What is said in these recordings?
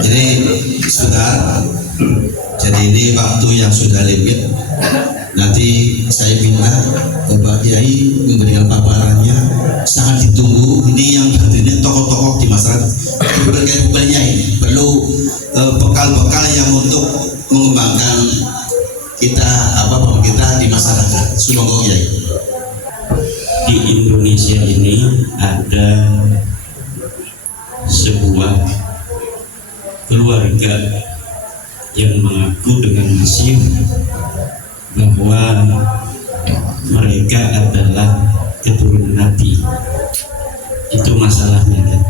Jadi sudah, jadi ini waktu yang sudah limit. Nanti saya minta Bapak Kiai memberikan paparannya, sangat ditunggu. Ini yang hadirnya tokoh-tokoh di masyarakat. Berbagai ini perlu bekal-bekal yang untuk mengembangkan kita kita di masyarakat. Sumangga Kiai. Di Indonesia ini ada sebuah keluarga yang mengaku dengan masif bahwa mereka adalah keturunan Nabi. Itu masalahnya kan?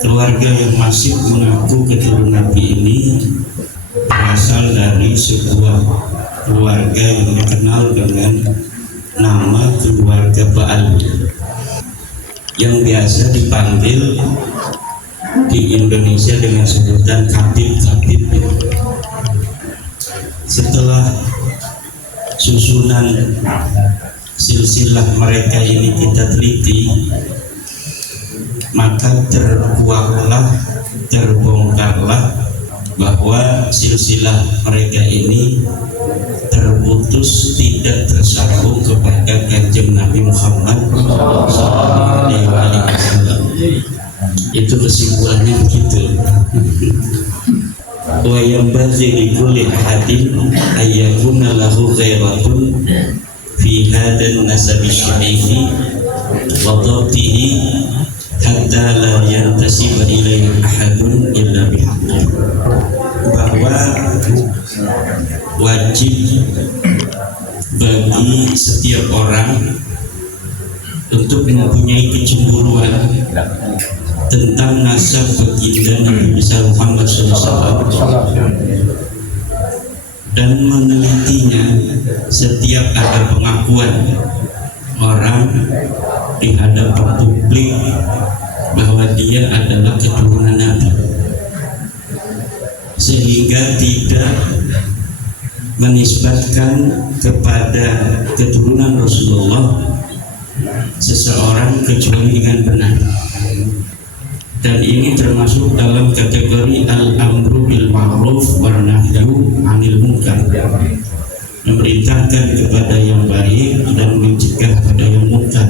Keluarga yang masif mengaku keturunan Nabi ini berasal dari sebuah keluarga yang dikenal dengan nama keluarga Baal, yang biasa dipanggil di Indonesia dengan sebutan Khatib. Setelah susunan silsilah mereka ini kita teliti, maka terbongkarlah bahwa silsilah mereka ini terputus, tidak tersambung kepada Kanjeng Nabi Muhammad SAW. Itu kesimpulannya begitu. Wa yanbaghi likulli ahadin ayyakuna lahu khairatun fi hadan nasabi syarifi wa dhabtihi hatta la yantasiba ilaihi ahadun illa bihaqqih. Bahwa wajib bagi setiap orang untuk mempunyai kecemburuan tentang nasab baginda Nabi besar Muhammad SAW dan menelitinya setiap ada pengakuan orang di hadapan publik bahwa dia adalah keturunan Nabi, sehingga tidak menisbatkan kepada keturunan Rasulullah seseorang kecuali dengan benar. Dan ini termasuk dalam kategori al-amru bil ma'ruf wa nahyu 'anil munkar, memerintahkan kepada yang baik dan mencegah pada yang munkar.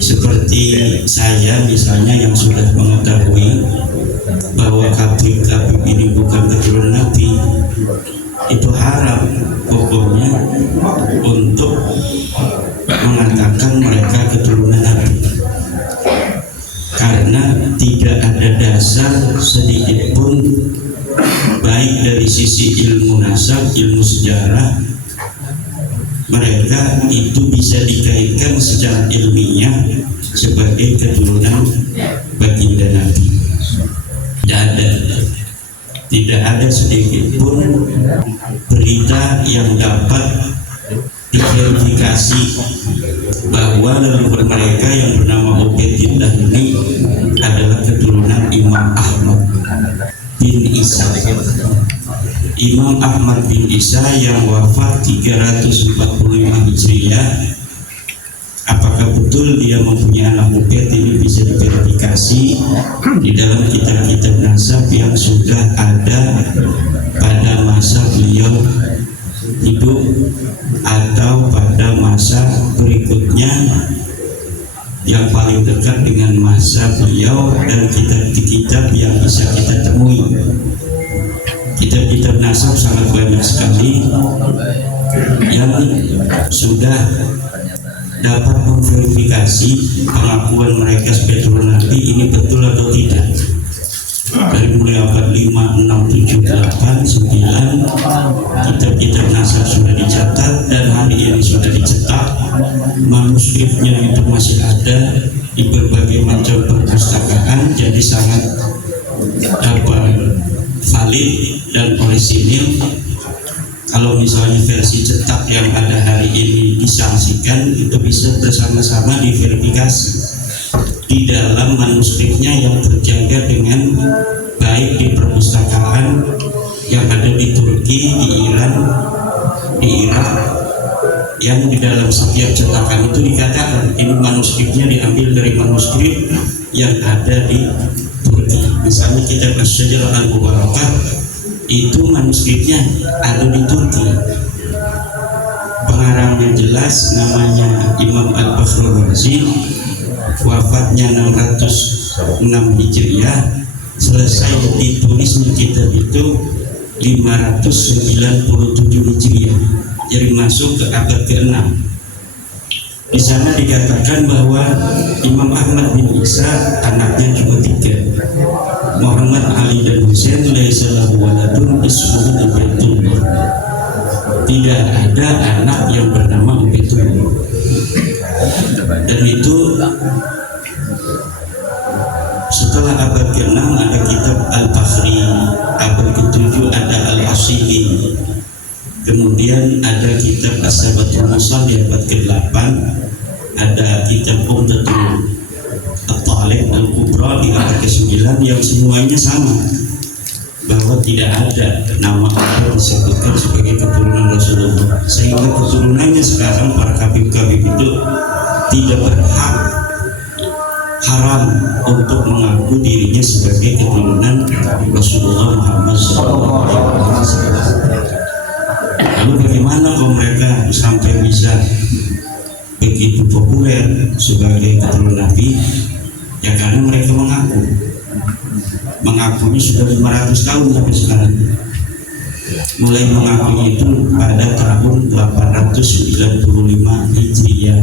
Seperti saya misalnya yang sudah mengetahui bahwa Khatib ini bukan keturunan Nabi, itu haram hukumnya untuk mengatakan mereka keturunan Nabi, karena tidak ada dasar sedikit pun baik dari sisi ilmu nasab, ilmu sejarah, mereka itu bisa dikaitkan secara ilmiah sebagai keturunan baginda Nabi. Tidak ada sedikit pun berita yang dapat diverifikasi bahwa leluhur mereka yang bernama Ubaidillah ini adalah keturunan Imam Ahmad bin Isa. Imam Ahmad bin Isa yang wafat 345 Hijriah, apakah betul dia mempunyai anak Ubaid ini bisa diverifikasi di dalam kitab-kitab nasab yang sudah ada pada masa beliau hidup atau pada masa berikutnya yang paling dekat dengan masa beliau, dan kitab-kitab yang bisa kita temui. Kitab-kitab nasab sangat banyak sekali yang sudah dapat memverifikasi pengakuan mereka sebagai keturunan Nabi ini betul atau tidak. Dari mulai abad 5, 6, 7, 8, 9 kitab-kitab nasab sudah dicatat, dan hari ini sudah dicetak, manuskripnya itu masih ada di berbagai macam perpustakaan, jadi sangat valid dan orisinil. Kalau misalnya versi cetak yang ada hari ini disangsikan, itu bisa bersama-sama diverifikasi di dalam manuskripnya yang terjaga dengan baik di perpustakaan yang ada di Turki, di Iran, di Irak, yang di dalam setiap cetakan itu dikatakan ini manuskripnya diambil dari manuskrip yang ada di Turki. misalnya kitab Asy-Syajarah Al-Mubarakah itu manuskripnya ada di Turki, pengarangnya jelas, namanya Imam Al-Fakhrur Razi, wafatnya 606 Hijriah, selesai ditulisnya kitab itu 597 Hijriah, jadi masuk ke abad ke-6. Di sana dikatakan bahwa Imam Ahmad bin Isa anaknya cuma 3, Muhammad, Ali, dan Husain, laisa lahu waladun ismuhu Ubaidullah. Tidak ada anak yang bernama Ubaidullah. Dan itu setelah abad ke-6 ada kitab Al-Fakhri, abad ke-7 ada Al-Asili, kemudian ada kitab As-Sabatul Musal di abad ke-8, ada kitab Umdatul At-Talib Al-Kubra di abad ke-9, yang semuanya sama, bahwa tidak ada nama Allah disebutkan sebagai keturunan Rasulullah, sehingga keturunannya sekarang para habib-habib itu tidak berhak, haram untuk mengaku dirinya sebagai keturunan Rasulullah Muhammad SAW. Lalu bagaimana kalau mereka sampai bisa begitu populer sebagai keturunan Nabi? Ya karena mereka mengakunya sudah 500 tahun sampai sekarang. Mulai mengakunya itu pada tahun 895 Hijriah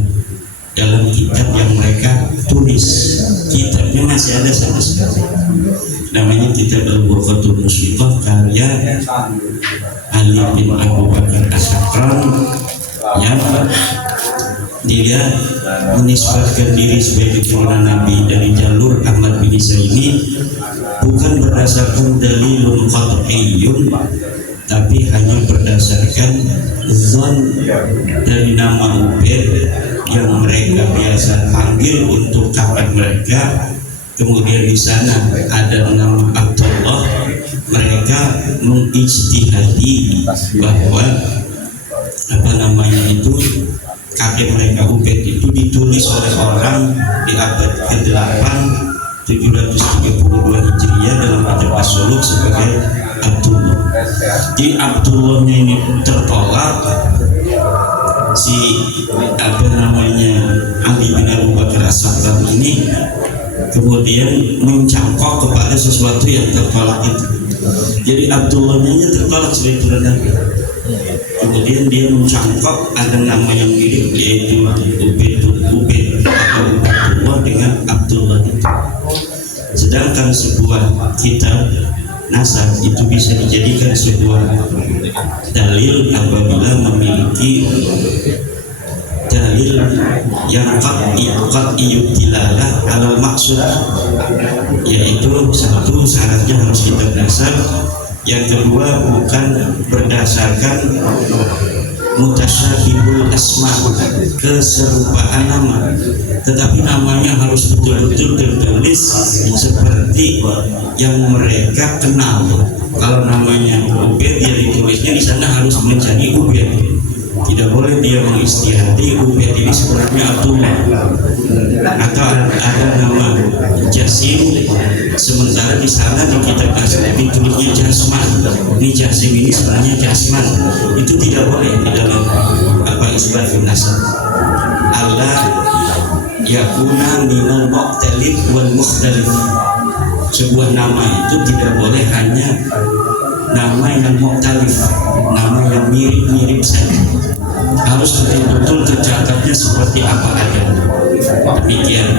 dalam kitab yang mereka tulis. Kitabnya masih ada sampai sekarang, namanya kitab Al-Burqatul Musyiqah karya Ali bin Abu Bakar As-Sakran, yang dia menisbatkan diri sebagai keturunan Nabi dari jalur Ahmad bin Isa ini bukan berdasarkan dalilun qat'iyyun, tapi hanya berdasarkan zon dari nama Ubaid yang mereka biasa panggil untuk kakak mereka. Kemudian di sana ada nama Abdullah, mereka mengijtihadi bahwa kakek mereka Ubaid itu ditulis oleh orang di abad ke-8 732 Hijriah dalam kitab As-Suluk sebagai Abdullah. Di Abdullahnya ini tertolak, si Ali bin Abu Bakar As-Sakran ini kemudian mencangkok kepada sesuatu yang tertolak itu. Jadi Abdullahnya ini tertolak sebagai turunan Nabi. Kemudian dia mencangkok ada nama yang mirip, yaitu Ubaid atau Ubaidullah dengan Abdullah itu. Sedangkan sebuah kitab nasab itu bisa dijadikan sebuah dalil apabila memiliki dalil yang qat'iyyud dilalah alal maksud, yaitu satu, syaratnya harus kitab nasab. Yang kedua, bukan berdasarkan mutasyabihul asma, keserupaan nama, tetapi namanya harus betul-betul tertulis seperti yang mereka kenal. Kalau namanya Ubaid, dia ditulisnya di sana harus menjadi Ubaid. Tidak boleh dia mengistihadi Ubaid ini sebenarnya Abdullah, atau ada nama Jasim sementara di sana di kitab asli ditulisnya Jasman. Ini Jasim ini sebenarnya Jasman. Itu tidak boleh di dalam isbatul nasab. Allah yakuna minal mukhtalif wal mukhtalif. Sebuah nama itu tidak boleh hanya nama yang mukhtalif, nama yang mirip-mirip saja. Harus betul-betul tercatatnya seperti apa adanya. Demikian